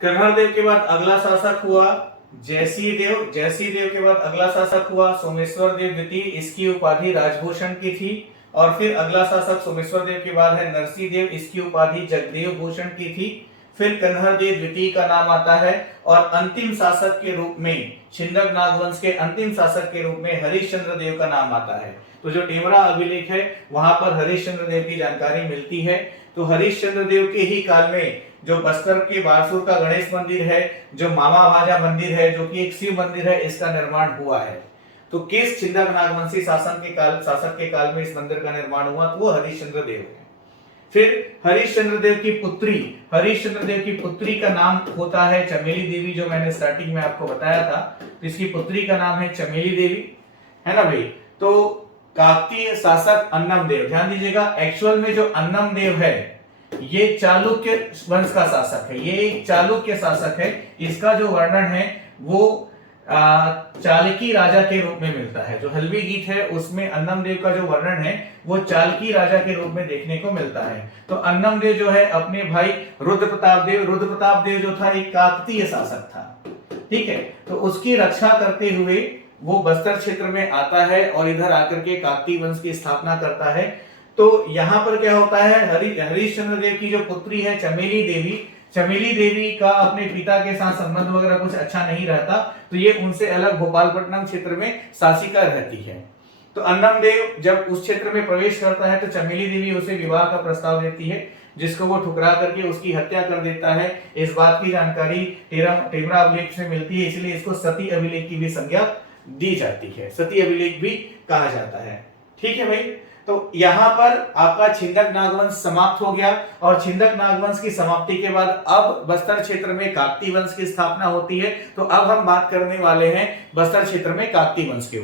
कन्हर देव के बाद अगला शासक हुआ जयसी देव। जयसी देव के बाद अगला शासक हुआ सोमेश्वर देव द्वितीय, इसकी उपाधि राजभूषण की थी। और फिर अगला शासक सोमेश्वर देव के बाद है नरसिंह देव, इसकी उपाधि जगदेव भूषण की थी। फिर कन्हर देव द्वितीय का नाम आता है और अंतिम शासक के रूप में, छिंदक नागवंश के अंतिम शासक के रूप में हरिश्चंद्र देव का नाम आता है। तो जो टेमरा अभिलेख है वहां पर हरिश्चंद्र देव की जानकारी मिलती है। तो हरिश्चंद्र देव के ही काल में जो बस्तर के बारसूर का गणेश मंदिर है, जो मामा भाजा मंदिर है, जो कि एक शिव मंदिर है, इसका निर्माण हुआ है। तो किस छिंदक नागवंशी शासक के काल में इस मंदिर का निर्माण हुआ, तो वो हरिश्चंद्र देव है। फिर हरिश्चंद्र देव की पुत्री का नाम होता है चमेली देवी, जो मैंने स्टार्टिंग में आपको बताया था। तो इसकी पुत्री का नाम है चमेली देवी, है ना भाई। तो काकतीय शासक अन्नम देव, ध्यान दीजिएगा, एक्चुअल में जो अन्नम देव है ये चालुक्य वंश का शासक है, ये एक चालुक्य शासक है। इसका जो वर्णन है वो चालकी राजा के रूप में मिलता है। जो हल्वी गीत है उसमें अन्नम देव का जो वर्णन है वो चालकी राजा के रूप में देखने को मिलता है। तो अन्नम देव जो है अपने भाई रुद्र प्रताप देव जो था एक काकतीय शासक था, ठीक है। तो उसकी रक्षा करते हुए वो बस्तर क्षेत्र में आता है और इधर आकर के काकतीय वंश की स्थापना करता है। तो यहाँ पर क्या होता है, हरिश्चंद्र देव की जो पुत्री है चमेली देवी का अपने पिता के साथ संबंध वगैरह कुछ अच्छा नहीं रहता, तो ये उनसे अलग भोपालपट्टनम क्षेत्र में शासिका रहती है। तो अन्नम देव जब उस क्षेत्र में प्रवेश करता है तो चमेली देवी उसे विवाह का प्रस्ताव देती है, जिसको वो ठुकरा करके उसकी हत्या कर देता है। इस बात की जानकारी टेमरा अभिलेख से मिलती है, इसलिए इसको सती अभिलेख की भी संज्ञा दी जाती है, सती अभिलेख भी कहा जाता है, ठीक है भाई। तो यहां पर आपका छिंदक नागवंश समाप्त हो गया और छिंदक नागवंश की समाप्ति के बाद अब बस्तर क्षेत्र में काकतीय वंश की स्थापना होती है। तो अब हम बात करने वाले हैं बस्तर क्षेत्र में काकतीय वंश के,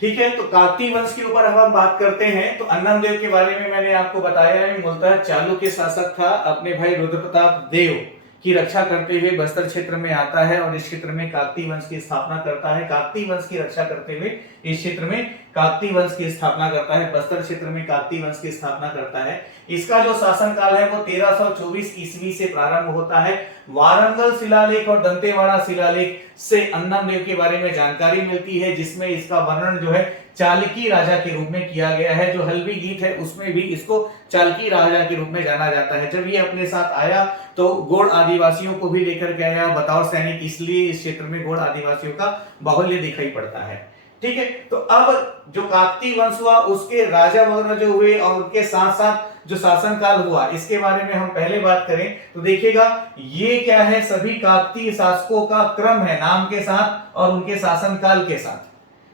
ठीक है। तो काकतीय वंश के ऊपर अब हम बात करते हैं। तो अन्नम देव के बारे में मैंने आपको बताया है, मूलतः चालुक्य शासक था, अपने भाई रुद्र प्रताप देव की रक्षा करते हुए बस्तर क्षेत्र में आता है और इस क्षेत्र में काकतीय वंश की स्थापना करता है। काकतीय वंश की रक्षा करते हुए इस क्षेत्र में काकतीय वंश की स्थापना करता है, बस्तर क्षेत्र में काकतीय वंश की स्थापना करता है। इसका जो शासन काल है वो 1324 ईस्वी से प्रारंभ होता है। वारंगल शिलालेख और दंतेवाड़ा शिलालेख से अन्नम देव के बारे में जानकारी मिलती है, जिसमें इसका वर्णन जो है चालकी राजा के रूप में किया गया है। जो हल्वी गीत है उसमें भी इसको चालकी राजा के रूप में जाना जाता है। जब ये अपने साथ आया तो गोड़ आदिवासियों को भी लेकर के आया, बतौर सैनिक, इसलिए इस क्षेत्र में गोड़ आदिवासियों का बाहुल्य दिखाई पड़ता है, ठीक है। तो अब जो काकतीय वंश हुआ उसके राजा वगैरह जो हुए और उनके साथ साथ जो शासन काल हुआ, इसके बारे में हम पहले बात करें तो देखिएगा ये क्या है, सभी काकतीय शासकों का क्रम है नाम के साथ और उनके शासन काल के साथ,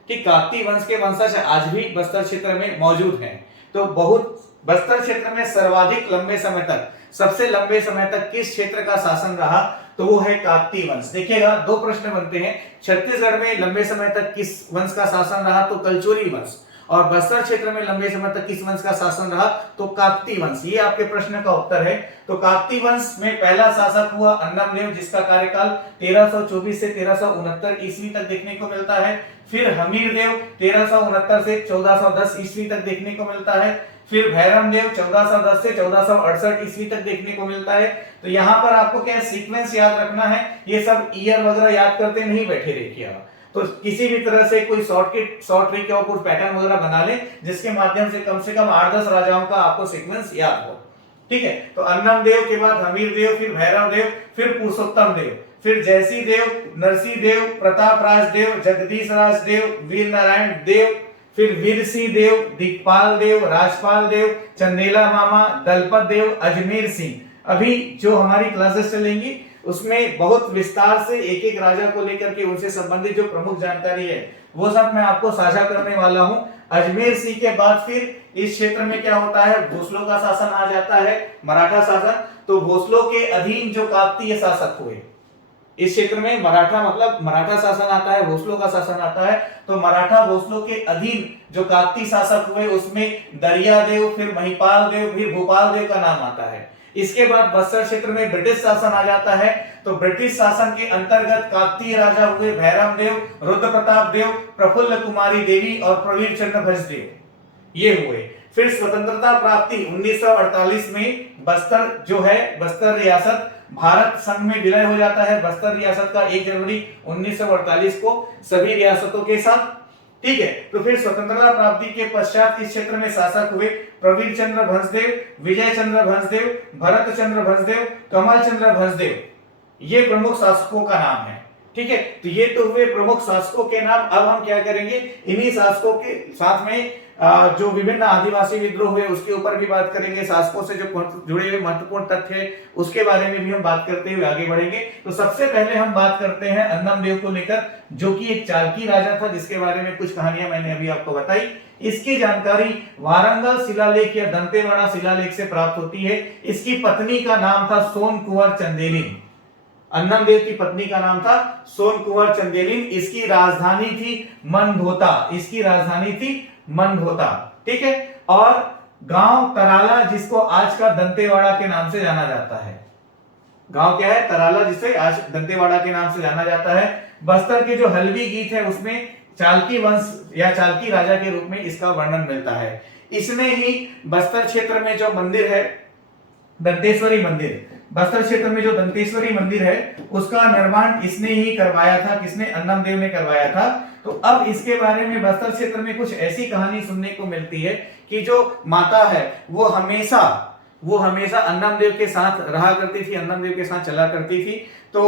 ठीक। काकतीय वंश के वंशज आज भी बस्तर क्षेत्र में मौजूद हैं। तो बहुत बस्तर क्षेत्र में सर्वाधिक लंबे समय तक, सबसे लंबे समय तक किस क्षेत्र का शासन रहा, तो वो है काकतीय वंश। देखिएगा दो प्रश्न बनते हैं, छत्तीसगढ़ में लंबे समय तक किस वंश का शासन रहा, तो कलचुरी वंश, और बस्तर क्षेत्र में लंबे समय तक किस वंश का शासन रहा, तो काकतीय वंश। ये आपके प्रश्न का उत्तर है। तो काकतीय वंश में पहला शासक हुआ अन्नम देव, जिसका कार्यकाल 1324 से 1369 ईस्वी तक देखने को मिलता है। फिर हमीर देव 1369 से 1410 ईस्वी तक देखने को मिलता है। फिर भैरम देव 1410 से 1468 ईस्वी तक देखने को मिलता है। तो यहाँ पर आपको क्या सीक्वेंस याद रखना है, ये सब ईयर वगैरह याद करते नहीं बैठे रहिएगा। तो किसी भी तरह से कोई शॉर्ट ट्रिक और कुछ पैटर्न वगैरह बना ले, जिसके माध्यम से कम 8-10 राजाओं का आपको सीक्वेंस याद हो, ठीक है। तो अन्नम देव के बाद हमीर देव, फिर भैरव देव, फिर पुरुषोत्तम देव, फिर जयसी देव, नरसिंह देव, प्रताप राज देव, जगदीश राज देव, वीर नारायण देव, फिर वीरसिंह देव, दिक्पाल देव, राजपाल देव, चंदेला मामा, दलपत देव, अजमेर सिंह। अभी जो हमारी क्लासेस चलेंगी उसमें बहुत विस्तार से एक एक राजा को लेकर के उनसे संबंधित जो प्रमुख जानकारी है वो सब मैं आपको साझा करने वाला हूं। अजमेर सिंह के बाद फिर इस क्षेत्र में क्या होता है, भोसलों का शासन आ जाता है, मराठा शासन। तो भोसलों के अधीन जो काकतीय शासक हुए इस क्षेत्र में, मराठा मतलब मराठा शासन आता है, भोसलों का शासन आता है। तो मराठा भोसलों के अधीन जो काकतीय शासक हुए उसमें दरिया देव, फिर महिपाल देव, फिर भोपाल देव का नाम आता है। इसके बाद बस्तर क्षेत्र में ब्रिटिश शासन आ जाता है। तो ब्रिटिश शासन के अंतर्गत काकतीय राजा हुए भैरम देव, रुद्र प्रताप देव, प्रफुल्ल कुमारी देवी और प्रवीर चंद्र भज देव, ये हुए। फिर स्वतंत्रता प्राप्ति 1948 में बस्तर जो है, बस्तर रियासत भारत संघ में विलय हो जाता है बस्तर रियासत का 1 जनवरी 1948 को सभी रियासतों के साथ। ठीक है, तो फिर स्वतंत्रता प्राप्ति के पश्चात इस क्षेत्र में शासक हुए प्रवीर चंद्र भंसदेव, विजय चंद्र भंसदेव, भरत चंद्र भंसदेव, कमल चंद्र भंसदेव, ये प्रमुख शासकों का नाम है। ठीक है, तो ये तो हुए प्रमुख शासकों के नाम। अब हम क्या करेंगे, इन्हीं शासकों के साथ में जो विभिन्न आदिवासी विद्रोह हुए उसके ऊपर भी बात करेंगे, शासकों से जो जुड़े हुए महत्वपूर्ण तथ्य है उसके बारे में भी हम बात करते हुए आगे बढ़ेंगे। तो सबसे पहले हम बात करते हैं अन्नमदेव को लेकर, जो कि एक चालकी राजा था, जिसके बारे में कुछ कहानियां मैंने अभी आपको बताई। इसकी जानकारी वारंगल शिलालेख या दंतेवाड़ा शिलालेख से प्राप्त होती है। इसकी पत्नी का नाम था सोन कुंवर चंदेलिन। अन्नमदेव की पत्नी का नाम था सोन कुंवर चंदेलिन। इसकी राजधानी थी मनभोता। इसकी राजधानी थी मनभोता। ठीक है, और गांव तराला, जिसको आज का दंतेवाड़ा के नाम से जाना जाता है। गांव क्या है? तराला, जिसे आज दंतेवाड़ा के नाम से जाना जाता है। बस्तर के जो हल्बी गीत है उसमें चालकी वंश या चालकी राजा के रूप में इसका वर्णन मिलता है। इसने ही बस्तर क्षेत्र में जो मंदिर है दंतेश्वरी मंदिर, बस्तर क्षेत्र में जो दंतेश्वरी मंदिर है उसका निर्माण इसने ही करवाया था। किसने? अन्नमदेव ने करवाया था। तो अब इसके बारे में बस्तर क्षेत्र में कुछ ऐसी कहानी सुनने को मिलती है कि जो माता है वो हमेशा अन्नमदेव के साथ रहा करती थी, अन्नमदेव के साथ चला करती थी। तो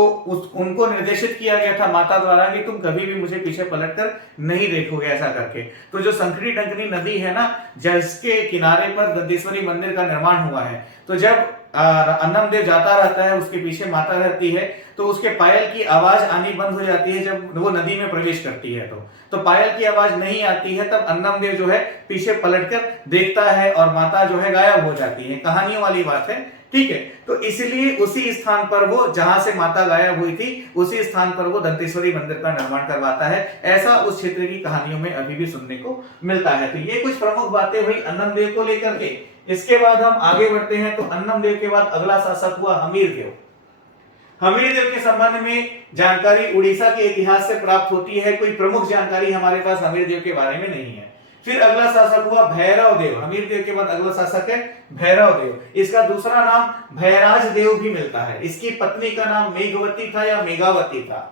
उनको निर्देशित किया गया था माता द्वारा कि तुम कभी भी मुझे पीछे पलटकर नहीं देखोगे, ऐसा करके। तो जो संकरी डंकनी नदी है ना, जिसके किनारे पर दंतेश्वरी मंदिर का निर्माण हुआ है, तो जब अन्नमदेव जाता रहता है, उसके पीछे माता रहती है, तो उसके पायल की आवाज आनी बंद हो जाती है जब वो नदी में प्रवेश करती है। तो पायल की आवाज नहीं आती है, तब अन्नमदेव जो है पीछे पलटकर देखता है और माता जो है गायब हो जाती है। कहानियों वाली बात है। ठीक है, तो इसलिए उसी स्थान पर वो, जहां से माता गायब हुई थी, उसी स्थान पर वो दंतेश्वरी मंदिर का निर्माण करवाता है। ऐसा उस क्षेत्र की कहानियों में अभी भी सुनने को मिलता है। तो ये कुछ प्रमुख बातें हुई अन्नमदेव को लेकर के। इसके बाद हम आगे बढ़ते हैं। तो अन्नमदेव के बाद अगला शासक हुआ हमीरदेव। हमीरदेव के संबंध में जानकारी उड़ीसा के इतिहास से प्राप्त होती है। कोई प्रमुख जानकारी हमारे पास हमीरदेव के बारे में नहीं है। फिर अगला शासक हुआ भैरव देव। हमीरदेव के बाद अगला शासक है भैरव देव। इसका दूसरा नाम भैराज देव भी मिलता है। इसकी पत्नी का नाम मेघवती था या मेघावती था।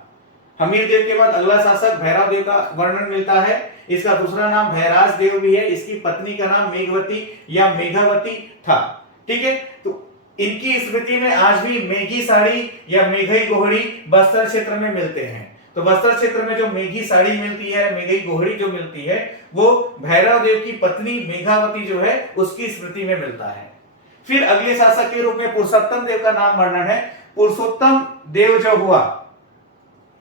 हमीरदेव के बाद अगला शासक भैरव देव का वर्णन मिलता है। इसका दूसरा नाम भैराज देव भी है। इसकी पत्नी का नाम मेघवती या मेघावती था। ठीक है, तो इनकी स्मृति में आज भी मेघी साड़ी या मेघई गोहड़ी बस्तर क्षेत्र में मिलते हैं। तो बस्तर क्षेत्र में जो मेघी साड़ी मिलती है, मेघई गोहड़ी जो मिलती है, वो भैरव देव की पत्नी मेघावती जो है उसकी स्मृति में मिलता है। फिर अगले शासक के रूप में पुरुषोत्तम देव का नाम वर्णन है। पुरुषोत्तम देव जो हुआ,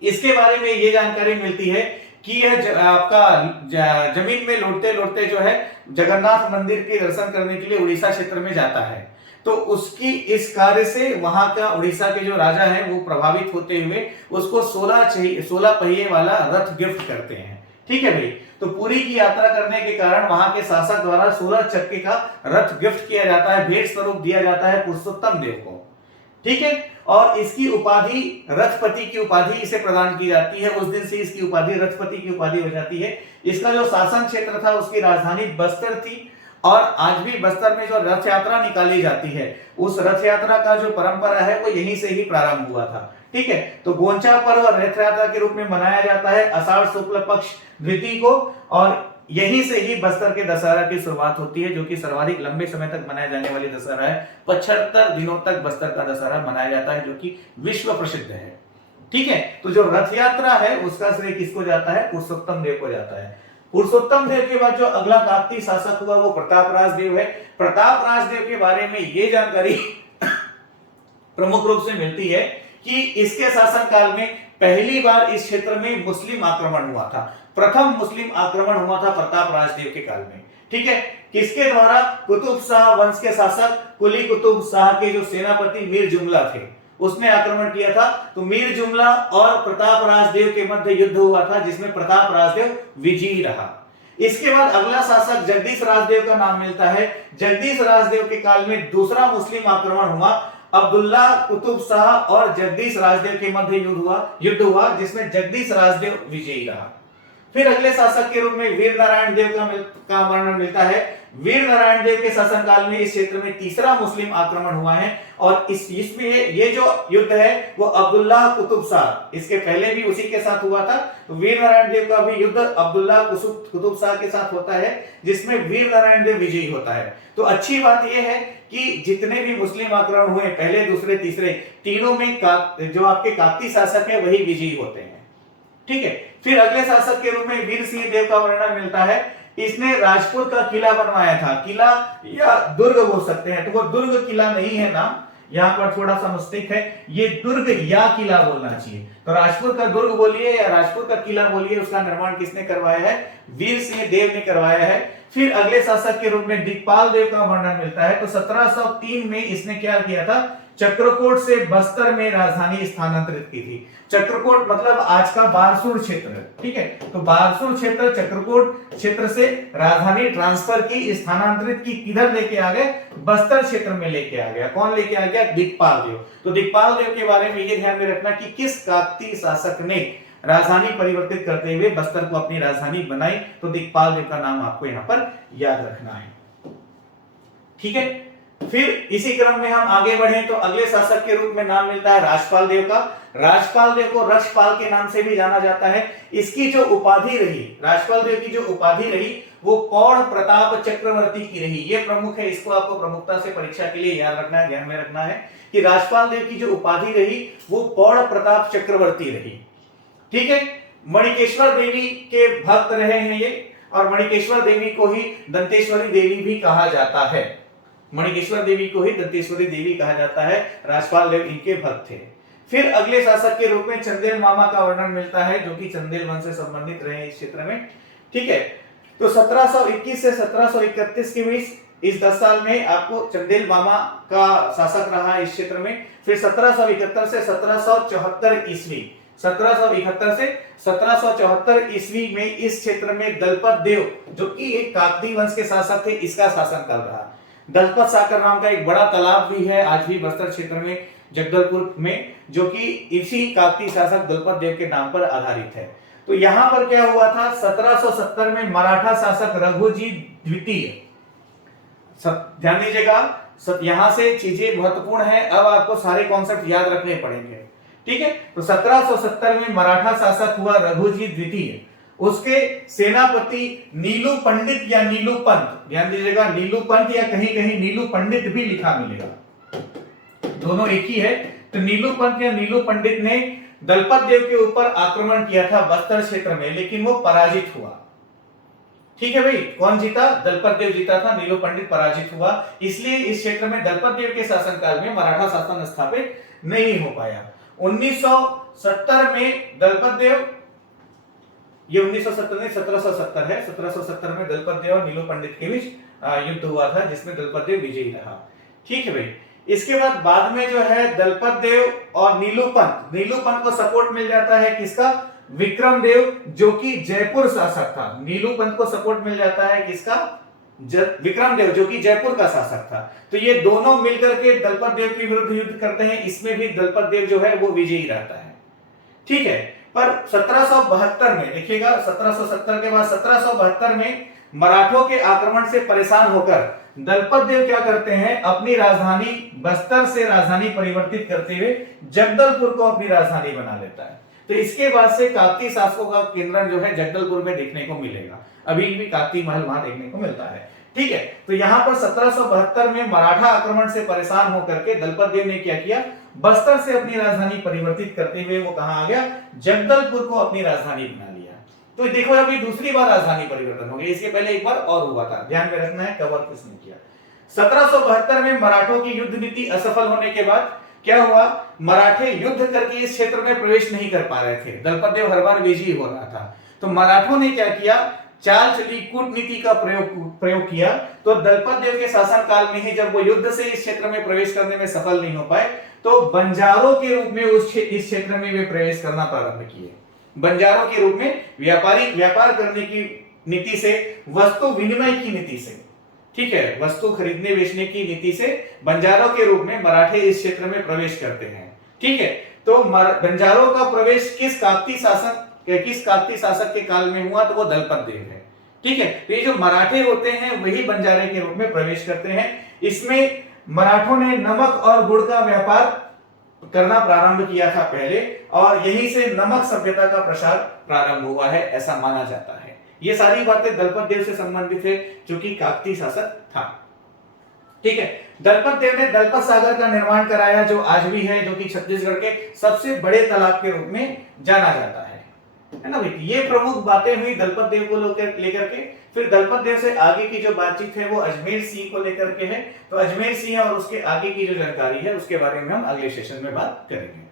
इसके बारे में ये जानकारी मिलती है कि यह आपका जमीन में लौटते लौटते जो है जगन्नाथ मंदिर के दर्शन करने के लिए उड़ीसा क्षेत्र में जाता है। तो उसकी इस कार्य से वहां का उड़ीसा के जो राजा है वो प्रभावित होते हुए उसको 16 पहिए वाला रथ गिफ्ट करते हैं। ठीक है भाई, तो पुरी की यात्रा करने के कारण वहां के शासक द्वारा 16 चक्के का रथ गिफ्ट किया जाता है, भेंट स्वरूप दिया जाता है पुरुषोत्तम देव को। ठीक है, और इसकी उपाधि रथपति की उपाधि इसे प्रदान की जाती है। उस दिन से इसकी उपाधि रथपति की उपाधि हो जाती है। इसका जो शासन क्षेत्र था उसकी राजधानी बस्तर थी। और आज भी बस्तर में जो रथ यात्रा निकाली जाती है, उस रथ यात्रा का जो परंपरा है वो यहीं से ही प्रारंभ हुआ था। ठीक है, तो गोंचा पर्व रथ यात्रा के रूप में मनाया जाता है आषाढ़ शुक्ल पक्ष द्वितीय को, और यहीं से ही बस्तर के दशहरा की शुरुआत होती है, जो कि सर्वाधिक लंबे समय तक मनाया जाने वाली दशहरा है। 75 दिनों तक बस्तर का दशहरा मनाया जाता है, जो कि विश्व प्रसिद्ध है। ठीक है, तो जो रथ यात्रा है उसका श्रेय किसको जाता है? पुरुषोत्तम देव को जाता है। पुरुषोत्तम देव के बाद जो अगला काकतीय शासक हुआ वो प्रतापराज देव है। प्रतापराज देव के बारे में ये जानकारी प्रमुख रूप से मिलती है कि इसके शासनकाल में पहली बार इस क्षेत्र में मुस्लिम आक्रमण हुआ था। प्रथम मुस्लिम आक्रमण हुआ था प्रतापराज देव के काल में। ठीक है, किसके द्वारा? कुतुब शाह वंश के शासक कुली कुतुब शाह के जो सेनापति मीर जुमला थे, उसने आक्रमण किया था। तो मीर जुमला और प्रतापराज देव के मध्य युद्ध हुआ था, जिसमें प्रतापराज देव विजयी रहा। इसके बाद अगला शासक जगदीश राजदेव का नाम मिलता है। जगदीश राजदेव के काल में दूसरा मुस्लिम आक्रमण हुआ। अब्दुल्ला कुतुब शाह और जगदीश राजदेव के मध्य युद्ध हुआ, जिसमें जगदीश राजदेव विजयी रहा। फिर अगले शासक के रूप में वीर नारायण देव का वर्णन मिलता है। वीर नारायण देव के शासनकाल में इस क्षेत्र में तीसरा मुस्लिम आक्रमण हुआ है और इसमें ये जो युद्ध है वो अब्दुल्लाह कुतुब शाह, इसके पहले भी उसी के साथ हुआ था। तो वीर नारायण देव का भी युद्ध अब्दुल्लाह कुतुब शाह के साथ होता है जिसमें वीर नारायण देव विजयी होता है। तो अच्छी बात यह है कि जितने भी मुस्लिम आक्रमण हुए पहले, दूसरे, तीसरे, तीनों में जो आपके काकती शासक है वही विजयी होते हैं। ठीक है। फिर अगले शासक के रूप में वीर सिंह देव का वर्णन मिलता है। इसने राजपुर का किला बनवाया था। किला या दुर्ग बोल सकते हैं, तो वो दुर्ग किला नहीं है नाम, यहाँ पर थोड़ा सा मिस्टेक है, ये दुर्ग या किला बोलना चाहिए। तो राजपुर का दुर्ग बोलिए या राजपुर का किला बोलिए, उसका निर्माण किसने करवाया है? वीर सिंह देव ने करवाया है। फिर अगले शासक के रूप में दिक्पाल देव का वर्णन मिलता है। तो 1703 में इसने क्या किया था? चक्रकोट से बस्तर में राजधानी स्थानांतरित की थी। चक्रकोट मतलब आज का बारसूर क्षेत्र, ठीक है। तो बारसूर क्षेत्र चक्रकोट क्षेत्र से राजधानी ट्रांसफर की, स्थानांतरित की, किधर लेके आ गए? बस्तर क्षेत्र में लेके आ गया। कौन लेके आ गया? दिक्पाल देव। तो दिक्पाल देव के बारे में ये ध्यान में रखना कि किस काकतीय शासक ने राजधानी परिवर्तित करते हुए बस्तर को अपनी राजधानी बनाई, तो दिक्पाल देव का नाम आपको यहां पर याद रखना है। ठीक है। फिर इसी क्रम में हम आगे बढ़े तो अगले शासक के रूप में नाम मिलता है राजपाल देव का। राजपाल देव को रक्षपाल के नाम से भी जाना जाता है। इसकी जो उपाधि रही, राजपाल देव की जो उपाधि रही वो पौड़ प्रताप चक्रवर्ती की रही। ये प्रमुख है, इसको आपको प्रमुखता से परीक्षा के लिए याद रखना है, ध्यान में रखना है कि राजपाल देव की जो उपाधि रही वो पौड़ प्रताप चक्रवर्ती रही। ठीक है। मणिकेश्वर देवी के भक्त रहे हैं ये, और मणिकेश्वर देवी को ही दंतेश्वरी देवी भी कहा जाता है। मणिकेश्वर देवी को ही दंतेश्वरी देवी कहा जाता है। राजपाल देव इनके भक्त थे। फिर अगले शासक के रूप में चंदेल मामा का वर्णन मिलता है, जो कि चंदेल वंश से संबंधित रहे इस क्षेत्र में। ठीक है। तो 1721 से 1731 के बीच इस 10 साल में आपको चंदेल मामा का शासक रहा इस क्षेत्र में। फिर 1771 से 1774 ईस्वी, 1771 से 1774 ईस्वी में इस क्षेत्र में दलपत देव, जो कि एक काकतीय वंश के शासक थे, इसका शासनकाल रहा। दलपत सागर नाम का एक बड़ा तालाब भी है आज भी बस्तर क्षेत्र में, जगदलपुर में, जो कि इसी काकतीय शासक दलपत देव के नाम पर आधारित है। तो यहां पर क्या हुआ था? 1770 में मराठा शासक रघुजी द्वितीय, ध्यान दीजिएगा, यहां से चीजें महत्वपूर्ण है, अब आपको सारे कॉन्सेप्ट याद रखने पड़ेंगे। ठीक है। तो 1770 में मराठा शासक हुआ रघुजी द्वितीय। उसके सेनापति नीलू पंडित या नीलू पंत, ध्यान दीजिएगा, नीलू पंत या कहीं कहीं नीलू पंडित भी लिखा मिलेगा, दोनों एक ही है। तो नीलू पंत या नीलू पंडित ने दलपत देव के ऊपर आक्रमण किया था बस्तर क्षेत्र में, लेकिन वो पराजित हुआ। ठीक है भाई, कौन जीता? दलपत देव जीता था, नीलू पंडित पराजित हुआ। इसलिए इस क्षेत्र में दलपत देव के शासनकाल में मराठा शासन स्थापित नहीं हो पाया। 1970 में दलपत देव, ये 1970 नहीं 1770 है, 1770 में दलपत देव और नीलू पंडित के बीच युद्ध हुआ था, जिसमें दलपत देव विजयी रहा। ठीक है भाई। इसके बाद में जो है दलपत देव और नीलू पंत को सपोर्ट मिल जाता है किसका? विक्रम देव, जो कि जयपुर शासक था। नीलू पंत को सपोर्ट मिल जाता है किसका? विक्रम देव, जो कि जयपुर का शासक था। तो ये दोनों मिलकर के दलपत देव के विरुद्ध युद्ध करते हैं। इसमें भी दलपत देव जो है वो विजयी रहता है। ठीक है। पर 1772 में देखिएगा, 1770 के बाद 1772 में मराठों के आक्रमण से परेशान होकर दलपत देव क्या करते हैं? अपनी राजधानी बस्तर से राजधानी परिवर्तित करते हुए जगदलपुर को अपनी राजधानी बना लेता है। तो इसके बाद से काकतीय शासकों का केंद्र जो है जगदलपुर में देखने को मिलेगा। अभी भी काकतीय महल वहां देखने को मिलता है। ठीक है। तो यहां पर 1772 में मराठा आक्रमण से परेशान होकर के दलपत देव ने क्या किया? बस्तर से अपनी राजधानी परिवर्तित करते हुए वो कहां आ गया? जगदलपुर को अपनी राजधानी बना लिया। तो देखो अभी दूसरी बार राजधानी परिवर्तन हो गया, इसके पहले एक बार और हुआ था, ध्यान में रखना है कवर किसने किया। 1772 में मराठों की युद्ध नीति असफल होने के बाद क्या हुआ? मराठे युद्ध करके इस क्षेत्र में प्रवेश नहीं कर पा रहे थे, दलपत देव हर बार विजयी हो रहा था। तो मराठों ने क्या किया? चाल चली, कूटनीति का प्रयोग किया। तो दलपत देव के शासनकाल में ही जब वो युद्ध से इस क्षेत्र में प्रवेश करने में सफल नहीं हो पाए, तो बंजारों के रूप में इस क्षेत्र में वे प्रवेश करना प्रारंभ किए। बंजारों के रूप में व्यापार करने की नीति से, वस्तु विनिमय की नीति से, ठीक है, वस्तु खरीदने बेचने की नीति से बंजारों के रूप में मराठे इस क्षेत्र में प्रवेश करते हैं। ठीक है। तो बंजारों का प्रवेश किस काकतीय शासन कि किस काकतीय शासक के काल में हुआ, तो वो दलपत देव है। ठीक है, तो ये जो मराठे होते हैं वही बंजारे के रूप में प्रवेश करते हैं। इसमें मराठों ने नमक और गुड़ का व्यापार करना प्रारंभ किया था पहले, और यहीं से नमक सभ्यता का प्रसार प्रारंभ हुआ है, ऐसा माना जाता है। ये सारी बातें दलपत देव से संबंधित है, जो कि काकतीय शासक था। ठीक है, दलपत देव ने दलपत सागर का निर्माण कराया, जो आज भी है, जो कि छत्तीसगढ़ के सबसे बड़े तालाब के रूप में जाना जाता है ना भाई। ये प्रमुख बातें हुई दलपत देव को लेकर के। फिर दलपत देव से आगे की जो बातचीत है वो अजमेर सिंह को लेकर के है। तो अजमेर सिंह और उसके आगे की जो जानकारी है उसके बारे में हम अगले सेशन में बात करेंगे।